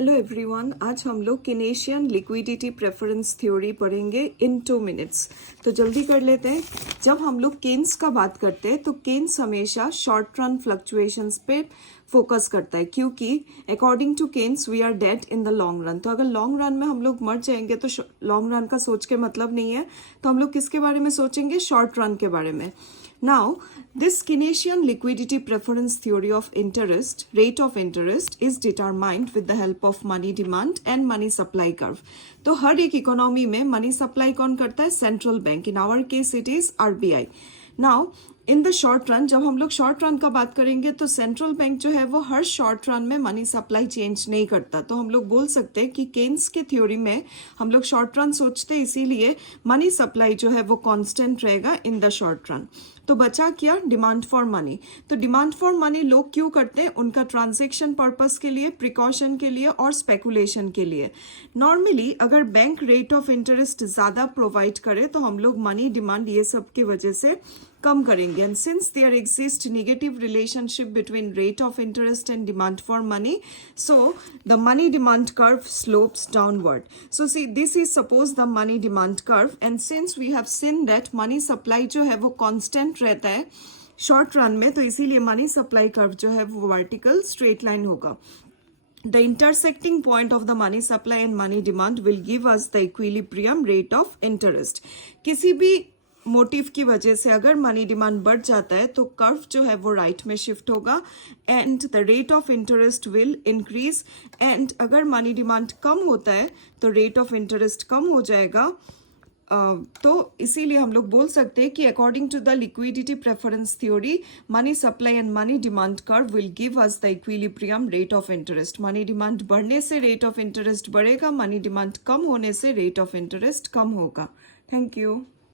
Hello everyone, आज हम लोग केनेशियन लिक्विडिटी प्रेफरेंस थ्योरी पढ़ेंगे इन 2 मिनट्स। तो जल्दी कर लेते हैं। जब हम लोग केन्स का बात करते हैं तो केन्स हमेशा शॉर्ट रन फ्लक्चुएशंस पे फोकस करता है, क्योंकि according to Keynes we are dead in the long run. तो अगर लॉन्ग रन में हम लोग मर जाएंगे तो लॉन्ग रन का सोच के मतलब नहीं है, तो हम लोग किसके बारे में सोचेंगे? शॉर्ट रन के बारे में। Now, this Keynesian liquidity preference theory of interest, rate of interest, is determined with the help of money demand and money supply curve. तो हर एक इकोनॉमी में मनी सप्लाई कौन करता है? Central bank. In our case it is RBI. Now in the short run, जब हम लोग short run का बात करेंगे तो सेंट्रल बैंक जो है वो हर शॉर्ट रन में मनी सप्लाई चेंज नहीं करता। तो हम लोग बोल सकते हैं कि केन्स के थ्योरी में हम लोग शॉर्ट रन सोचते हैं, इसीलिए मनी सप्लाई जो है वो कांस्टेंट रहेगा इन द शॉर्ट रन। तो बचा क्या? Demand for money. तो डिमांड फॉर मनी लोग क्यों करते हैं? उनका ट्रांजैक्शन पर्पस के लिए, प्रिकॉशन के लिए और स्पेकुलेशन के लिए। नॉर्मली अगर बैंक रेट ऑफ इंटरेस्ट ज्यादा प्रोवाइड करे तो हम लोग मनी डिमांड ये सब की वजह से कम करेंगे। And since there exist negative relationship between rate of interest and demand for money, so the money demand curve slopes downward. So see, this is suppose the money demand curve, and since we have seen that money supply जो है वो constant रहता है short run में, तो इसीलिए money supply curve जो है वो वर्टिकल स्ट्रेट लाइन होगा. The intersecting point of the money supply and money demand will give us the equilibrium rate of interest. किसी भी मोटिव की वजह से अगर मनी डिमांड बढ़ जाता है तो कर्व जो है वो राइट में शिफ्ट होगा and the rate of interest will increase. And अगर मनी डिमांड कम होता है तो रेट ऑफ इंटरेस्ट कम हो जाएगा. तो इसीलिए हम लोग बोल सकते हैं कि according to the liquidity preference theory, money supply and money demand curve will give us the equilibrium rate of interest. Money demand बढ़ने से रेट ऑफ इंटरेस्ट बढ़ेगा, मनी डिमांड कम होने से रेट ऑफ इंटरेस्ट कम होगा. Thank you.